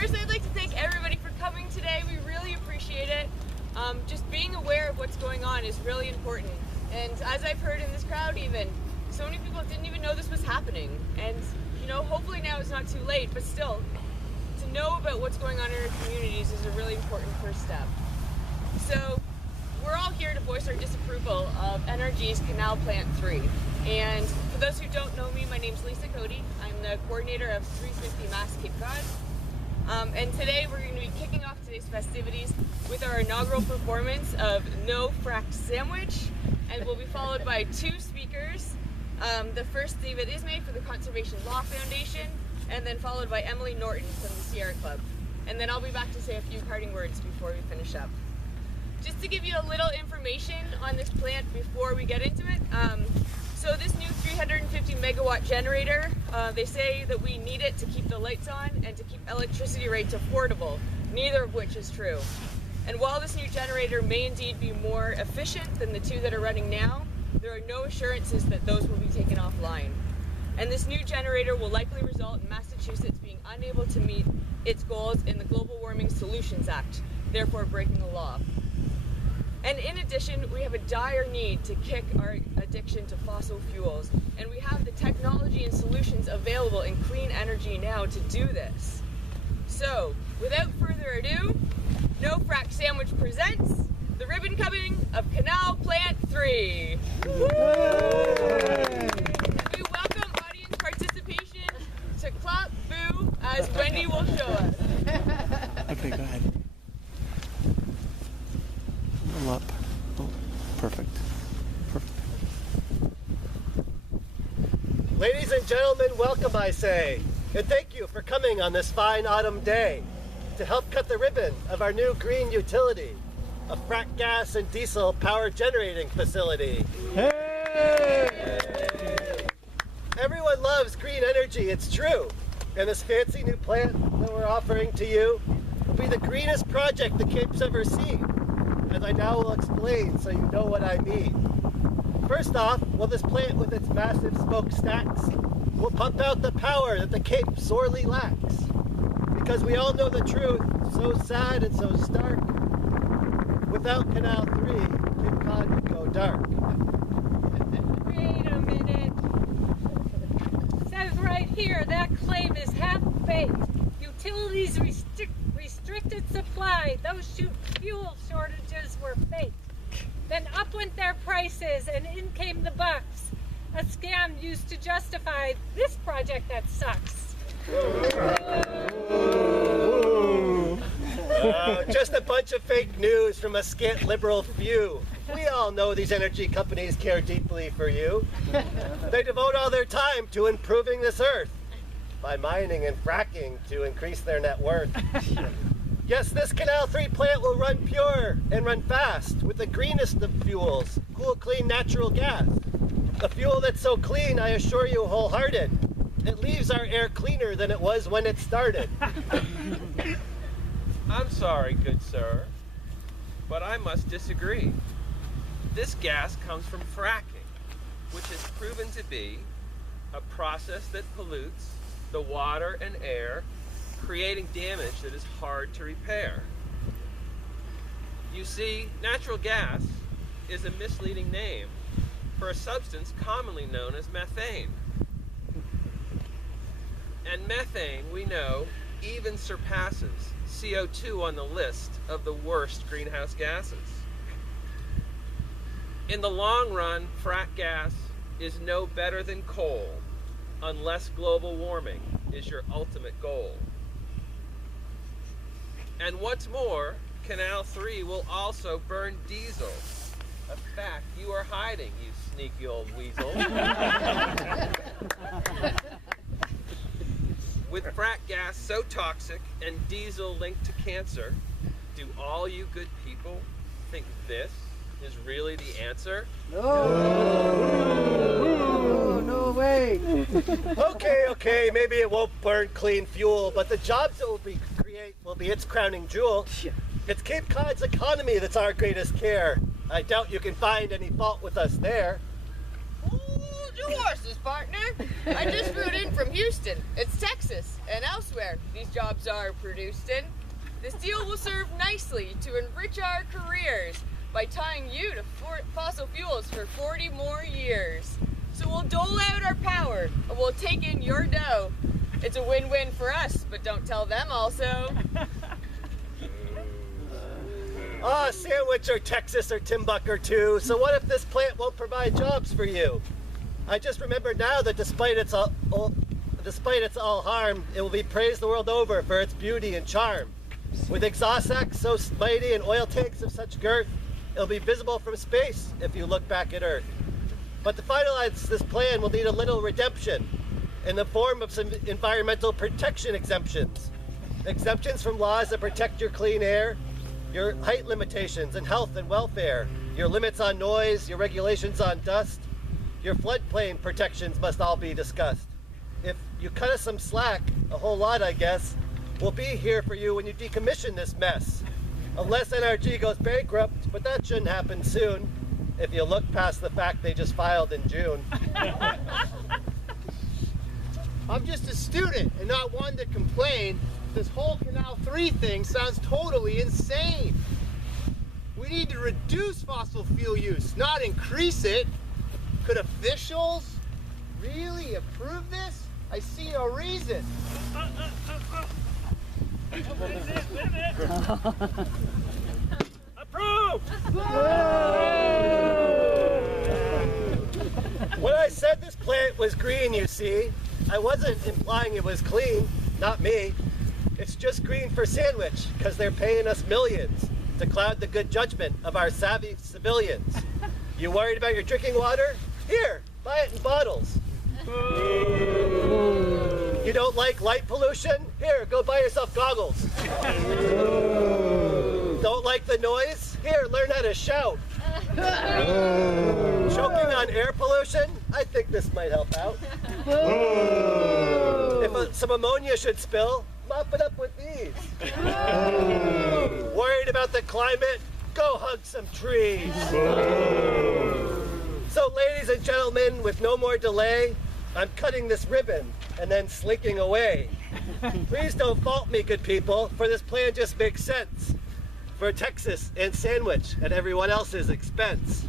first I'd like to thank everybody for coming today. We really appreciate it. Just being aware of what's going on is really important. And as I've heard in this crowd even, so many people didn't even know this was happening. And you know, hopefully now it's not too late, but still, to know about what's going on in our communities is a really important first step. So we're all here to voice our disapproval of NRG's Canal Plant 3. And for those who don't know me, my name's Lisa Cody. I'm the coordinator of 350 MA Cape Cod. And today we're going to be kicking off today's festivities with our inaugural performance of No Fracked Sandwich, and we'll be followed by two speakers. The first, David Ismay for the Conservation Law Foundation, and then followed by Emily Norton from the Sierra Club. And then I'll be back to say a few parting words before we finish up. Just to give you a little information on this plant before we get into it. So this new 350 megawatt generator, they say that we need it to keep the lights on and to keep electricity rates affordable, neither of which is true. And while this new generator may indeed be more efficient than the two that are running now, there are no assurances that those will be taken offline. And this new generator will likely result in Massachusetts being unable to meet its goals in the Global Warming Solutions Act, therefore breaking the law. And in addition, we have a dire need to kick our addiction to fossil fuels, and we have the technology and solutions available in clean energy now to do this. So, without further ado, No Fracked Sandwich presents the ribbon cutting of Canal Plant 3. We welcome audience participation to clap, boo, as Wendy will show us. Okay, go ahead. Up. Oh, perfect. Perfect. Ladies and gentlemen, welcome, I say, and thank you for coming on this fine autumn day to help cut the ribbon of our new green utility, a frack gas and diesel power generating facility. Hey! Everyone loves green energy, it's true, and this fancy new plant that we're offering to you will be the greenest project the Cape's ever seen, as I now will explain so you know what I mean. First off, well, this plant with its massive smokestacks will pump out the power that the Cape sorely lacks. Because we all know the truth, so sad and so stark. Without Canal 3, Cape Cod would go dark. Wait a minute. It says right here that claim is half-baked. Utilities restricted supply. Those fuel shortages were fake. Then up went their prices and in came the bucks. A scam used to justify this project that sucks. Just a bunch of fake news from a scant liberal few. We all know these energy companies care deeply for you. They devote all their time to improving this earth by mining and fracking to increase their net worth. Yes, this Canal 3 plant will run pure and run fast with the greenest of fuels, cool, clean natural gas. A fuel that's so clean, I assure you wholehearted, it leaves our air cleaner than it was when it started. I'm sorry, good sir, but I must disagree. This gas comes from fracking, which is proven to be a process that pollutes the water and air, creating damage that is hard to repair. You see, natural gas is a misleading name for a substance commonly known as methane. And methane, we know, even surpasses CO2 on the list of the worst greenhouse gases. In the long run, frack gas is no better than coal, unless global warming is your ultimate goal. And what's more, Canal 3 will also burn diesel, a fact you are hiding, you sneaky old weasel. With frack gas so toxic and diesel linked to cancer, do all you good people think this is really the answer? No way. Okay, maybe it won't burn clean fuel, but the jobs it will create will be its crowning jewel. It's Cape Cod's economy that's our greatest care. I doubt you can find any fault with us there. Hold 2 horses, partner. I just rode in from Houston. It's Texas and elsewhere these jobs are produced in. This deal will serve nicely to enrich our careers by tying you to fossil fuels for 40 more years. So we'll dole out our power and we'll take in your dough. It's a win-win for us, but don't tell them also. Sandwich or Texas or Timbuktu. So what if this plant won't provide jobs for you? I just remembered now that despite its all harm, it will be praised the world over for its beauty and charm. With exhaust sacs so mighty and oil tanks of such girth, it'll be visible from space if you look back at Earth. But to finalize this plan, we'll need a little redemption in the form of some environmental protection exemptions. Exemptions from laws that protect your clean air, your height limitations and health and welfare, your limits on noise, your regulations on dust, your floodplain protections must all be discussed. If you cut us some slack, a whole lot I guess, we'll be here for you when you decommission this mess. Unless NRG goes bankrupt, but that shouldn't happen soon, if you look past the fact they just filed in June. I'm just a student and not one to complain. This whole Canal 3 thing sounds totally insane. We need to reduce fossil fuel use, not increase it. Could officials really approve this? I see no reason. Approved! When I said this plant was green, you see, I wasn't implying it was clean, not me. It's just green for Sandwich, because they're paying us millions to cloud the good judgment of our savvy civilians. You worried about your drinking water? Here, buy it in bottles. You don't like light pollution? Here, go buy yourself goggles. Don't like the noise? Here, learn how to shout. Choking on air pollution? I think this might help out. If some ammonia should spill, mop it up with these. Worried about the climate? Go hug some trees. So ladies and gentlemen, with no more delay, I'm cutting this ribbon and then slinking away. Please don't fault me, good people, for this plan just makes sense for Texas and Sandwich at everyone else's expense.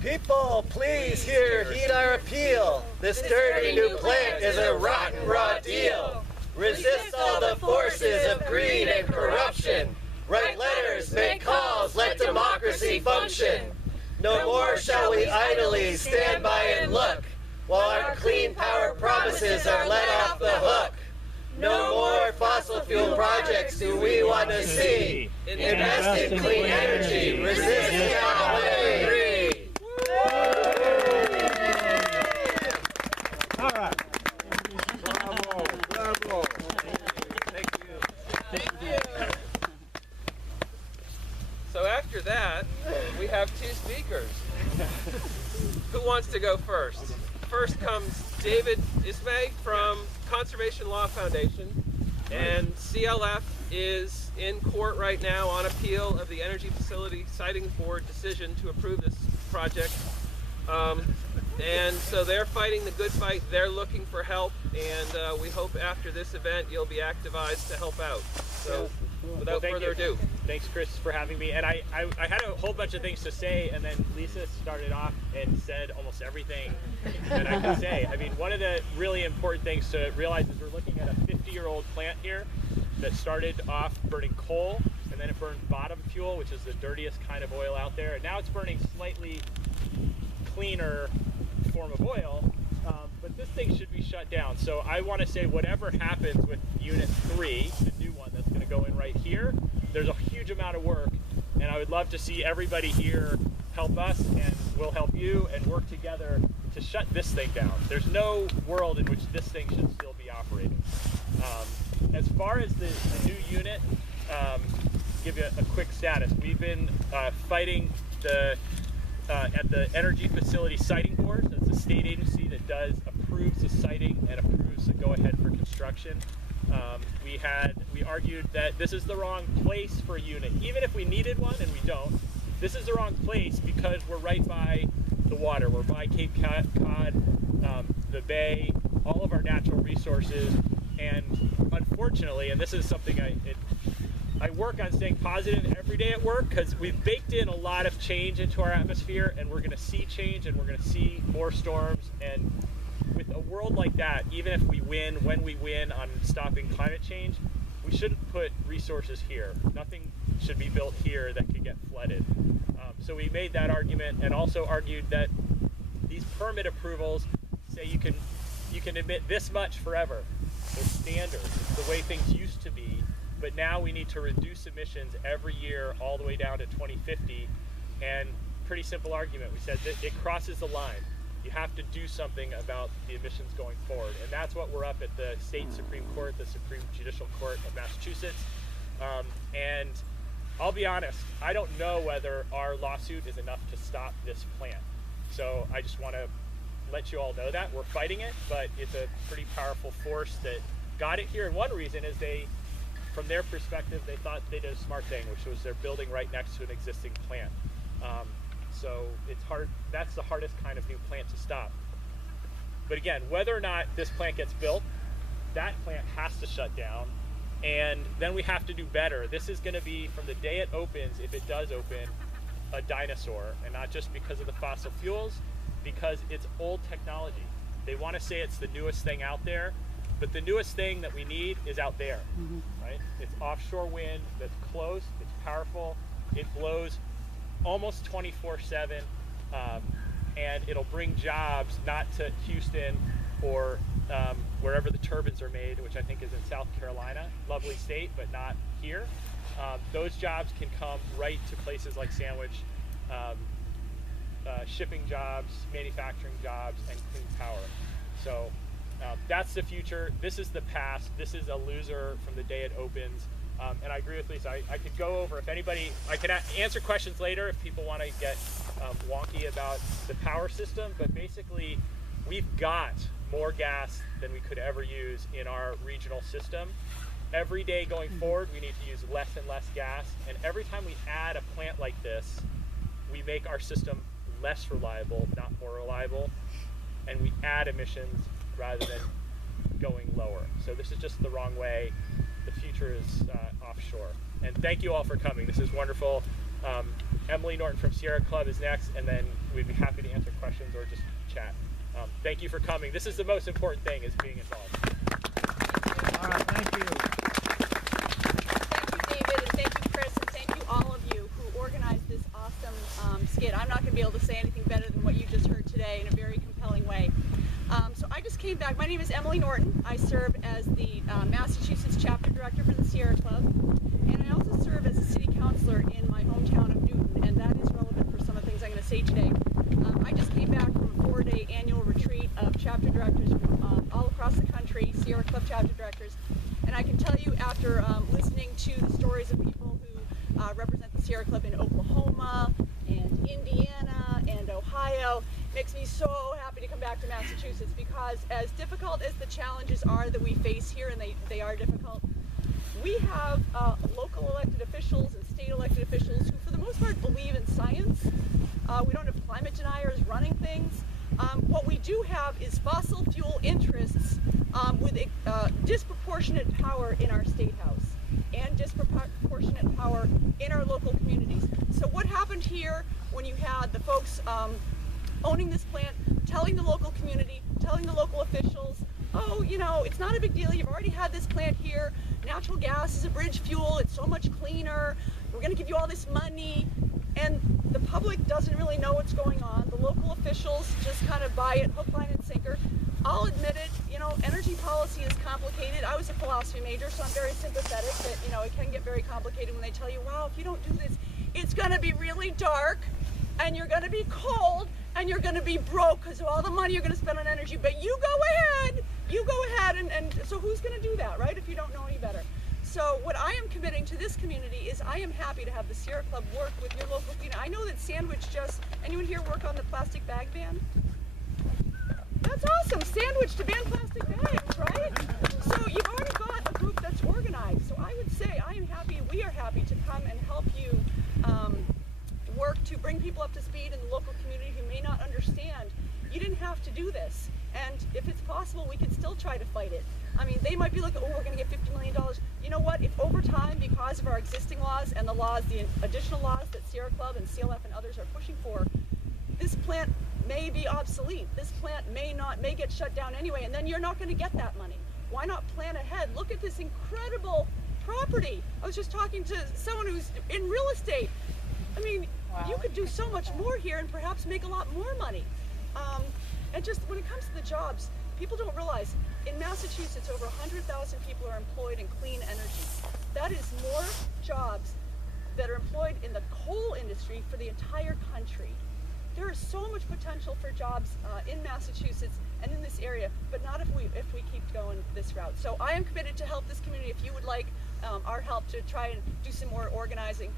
People, please heed our appeal. This dirty new plant is a rotten raw deal. Resist all the forces of greed and corruption. Write letters, make calls, let democracy function. No more shall we idly stand by and look, while our clean power promises are let off the hook. No more fossil fuel projects do we want to see. Invest in clean energy, resist the greed. All right. Bravo, bravo. Thank you. Thank you. So after that, we have 2 speakers. Who wants to go first? First comes David Ismay from Conservation Law Foundation, and CLF is in court right now on appeal of the Energy Facility Siting Board decision to approve this project. And so they're fighting the good fight. They're looking for help, and we hope after this event you'll be activized to help out. So without further ado. Thanks, Chris, for having me. And I had a whole bunch of things to say, and then Lisa started off and said almost everything that I could say. I mean, one of the really important things to realize is we're looking at a 50-year-old plant here that started off burning coal, and then it burned bottom fuel, which is the dirtiest kind of oil out there. And now it's burning slightly cleaner form of oil, but this thing should be shut down. So I want to say whatever happens with Unit 3, the new one that's going to go in right here, there's a huge amount of work, and I would love to see everybody here help us, and we'll help you, and work together to shut this thing down. There's no world in which this thing should still be operating. As far as the new unit, give you a quick status. We've been fighting at the Energy Facility Siting Board. That's the state agency that approves the siting and approves the go-ahead for construction. We argued that this is the wrong place for a unit, even if we needed one, and we don't. This is the wrong place because we're right by the water. We're by Cape Cod, the bay, all of our natural resources, and unfortunately, and this is something I work on staying positive every day at work, because we've baked in a lot of change into our atmosphere, and we're going to see change, and we're going to see more storms. And with a world like that, even if we win, when we win on stopping climate change, we shouldn't put resources here. Nothing should be built here that could get flooded. So we made that argument, and also argued that these permit approvals say you can emit this much forever. They're standard. It's the way things used to be. But now we need to reduce emissions every year all the way down to 2050. And pretty simple argument. We said that it crosses the line. You have to do something about the emissions going forward. And that's what we're up at the state Supreme Court, the Supreme Judicial Court of Massachusetts. And I'll be honest, I don't know whether our lawsuit is enough to stop this plant. So I just want to let you all know that. We're fighting it, but it's a pretty powerful force that got it here. And one reason is from their perspective, they thought they did a smart thing, which was they're building right next to an existing plant. So it's hard. That's the hardest kind of new plant to stop. But again, whether or not this plant gets built, that plant has to shut down. And then we have to do better. This is going to be, from the day it opens, if it does open, a dinosaur. And not just because of the fossil fuels, because it's old technology. They want to say it's the newest thing out there, but the newest thing that we need is out there, right? It's offshore wind that's close, it's powerful, it blows almost 24/7, and it'll bring jobs not to Houston or wherever the turbines are made, which I think is in South Carolina, lovely state, but not here. Those jobs can come right to places like Sandwich, shipping jobs, manufacturing jobs, and clean power. So that's the future. This is the past. This is a loser from the day it opens. And I agree with Lisa. I could go over, if anybody, I can answer questions later if people want to get wonky about the power system, but basically we've got more gas than we could ever use in our regional system. Every day going forward, we need to use less and less gas, and every time we add a plant like this, we make our system less reliable, not more reliable, and we add emissions rather than going lower. So this is just the wrong way. The future is offshore. And thank you all for coming. This is wonderful. Emily Norton from Sierra Club is next, and then we'd be happy to answer questions or just chat. Thank you for coming. This is the most important thing, is being involved. All right, thank you. Thank you, David, and thank you, Chris, and thank you all of you who organized this awesome skit. I'm not going to be able to say anything better than what you just heard today in a very compelling way. So I just came back. My name is Emily Norton. I serve as the Massachusetts chapter director for the Sierra Club, and I also serve as a city councilor in my hometown of Newton, and that is relevant for some of the things I'm going to say today. I just came back from a 4-day annual retreat of chapter directors from all across the country, Sierra Club chapter directors, and I can tell you, after listening to the stories of people who represent the Sierra Club in Oklahoma and Indiana and Ohio, makes me so happy to come back to Massachusetts, because as difficult as the challenges are that we face here, and they are difficult, we have local elected officials and state elected officials who for the most part believe in science. We don't have climate deniers running things. What we do have is fossil fuel interests with disproportionate power in our state house and disproportionate power in our local communities. So what happened here when you had the folks owning this plant, telling the local community, telling the local officials, oh, you know, it's not a big deal, you've already had this plant here, natural gas is a bridge fuel, it's so much cleaner, we're going to give you all this money, and the public doesn't really know what's going on. The local officials just kind of buy it hook, line, and sinker. I'll admit it, you know, energy policy is complicated. I was a philosophy major, so I'm very sympathetic that, you know, it can get very complicated when they tell you, wow, if you don't do this, it's going to be really dark, and you're going to be cold, and you're going to be broke because of all the money you're going to spend on energy. But you go ahead, and so who's going to do that, right, if you don't know any better? So what I am committing to this community is I am happy to have the Sierra Club work with your local community. I know that Sandwich anyone here work on the plastic bag ban? That's awesome, Sandwich to ban plastic bags, right? So you've already got a say I am happy, we are happy to come and help you work to bring people up to speed in the local community who may not understand. You didn't have to do this. And if it's possible, we can still try to fight it. I mean, they might be looking, oh, we're going to get $50 million. You know what? If over time, because of our existing laws and the laws, the additional laws that Sierra Club and CLF and others are pushing for, this plant may be obsolete. This plant may get shut down anyway, and then you're not going to get that money. Why not plan ahead? Look at this incredible property. I was just talking to someone who's in real estate. I mean, you could do so much more here and perhaps make a lot more money. And just when it comes to the jobs, people don't realize in Massachusetts over 100,000 people are employed in clean energy. That is more jobs that are employed in the coal industry for the entire country. There is so much potential for jobs in Massachusetts and in this area, but not if we keep going this route. So I am committed to help this community. If you would like our help to try and do some more organizing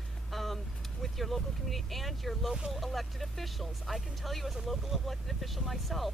with your local community and your local elected officials. I can tell you as a local elected official myself,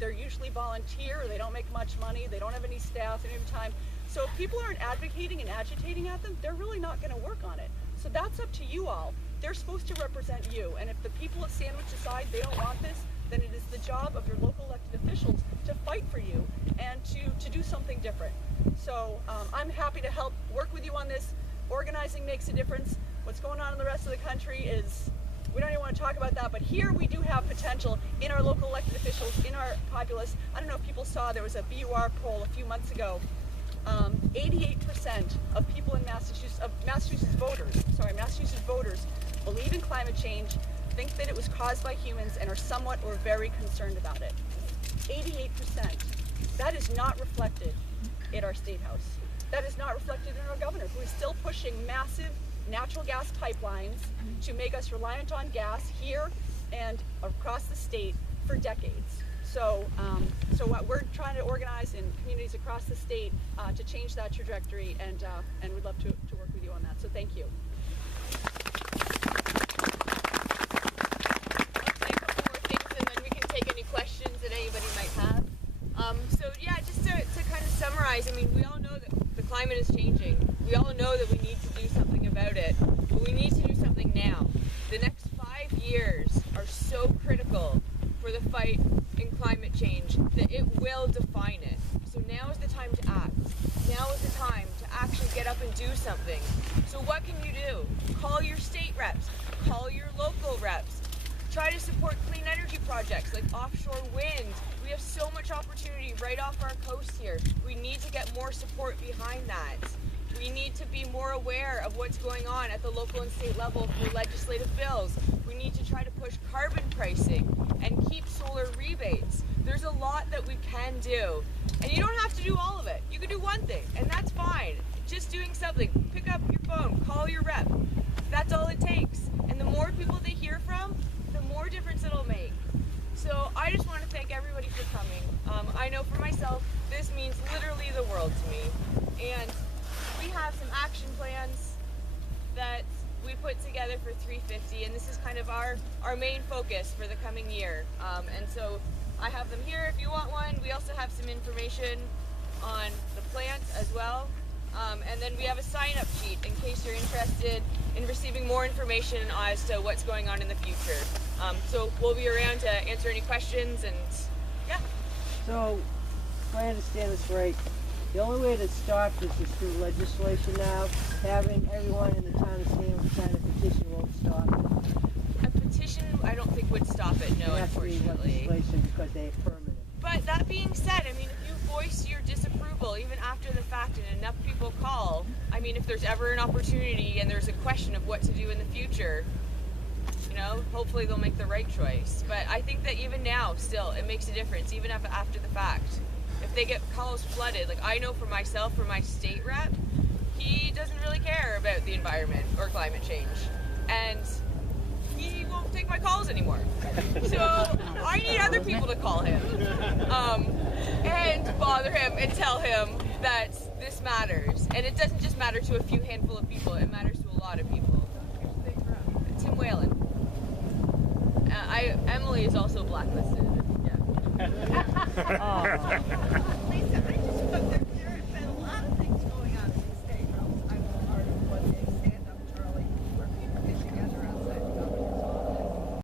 they're usually volunteer, or they don't make much money, they don't have any staff, they don't have time. So if people aren't advocating and agitating at them, they're really not going to work on it. So that's up to you all. They're supposed to represent you, and if the people of Sandwich decide they don't want this, then it is the job of your local elected officials to fight for you and to do something different. So I'm happy to help work with you on this. Organizing makes a difference. What's going on in the rest of the country is, we don't even want to talk about that, but here we do have potential in our local elected officials, in our populace. I don't know if people saw, there was a BUR poll a few months ago. 88% of people in Massachusetts voters believe in climate change, think that it was caused by humans, and are somewhat or very concerned about it. 88%. That is not reflected in our State House. That is not reflected in our governor, who is still pushing massive natural gas pipelines to make us reliant on gas here and across the state for decades. So, what we're trying to organize in communities across the state to change that trajectory, and we'd love to work with you on that. So thank you. I'll say a couple more things, and then we can take any questions that anybody might have. So yeah, just to kind of summarize, I mean, we all know that the climate is changing. We all know that we need to do something about it, but we need to do something now. The next 5 years are so critical for the fight in climate change that it will define it. So now is the time to act. Now is the time to actually get up and do something. So what can you do? Call your state reps, call your local reps. Try to support clean energy projects like offshore wind. We have so much opportunity right off our coast here. We need to get more support behind that. We need to be more aware of what's going on at the local and state level for legislative bills. We need to try to push carbon pricing and keep solar rebates. There's a lot that we can do. And you don't have to do all of it. You can do one thing, and that's fine. Just doing something. Pick up your phone, call your rep. That's all it takes. And the more people they hear from, the more difference it'll make. So I just want to thank everybody for coming. I know for myself, this means literally the world to me. And we have some action plans that we put together for 350, and this is kind of our main focus for the coming year. And so I have them here if you want one. We also have some information on the plant as well. And then we have a sign-up sheet in case you're interested in receiving more information as to what's going on in the future. So we'll be around to answer any questions, and yeah. So, if I understand this right, the only way to stop this is through legislation now. Having everyone in the town of Sandwich sign a petition won't stop it. A petition, I don't think would stop it, no, It has to be unfortunately. legislation because they're permanent. But that being said, I mean, if you voice your disapproval even after the fact and enough people call, I mean, if there's ever an opportunity and there's a question of what to do in the future, you know, hopefully they'll make the right choice. But I think that even now, still, it makes a difference, even after the fact. If they get calls flooded, like I know for myself, for my state rep, he doesn't really care about the environment or climate change. And he won't take my calls anymore. So I need other people to call him and bother him and tell him that this matters. And it doesn't just matter to a few handful of people, it matters to a lot of people. Tim Whalen. Emily is also blacklisted. Yeah. Lisa,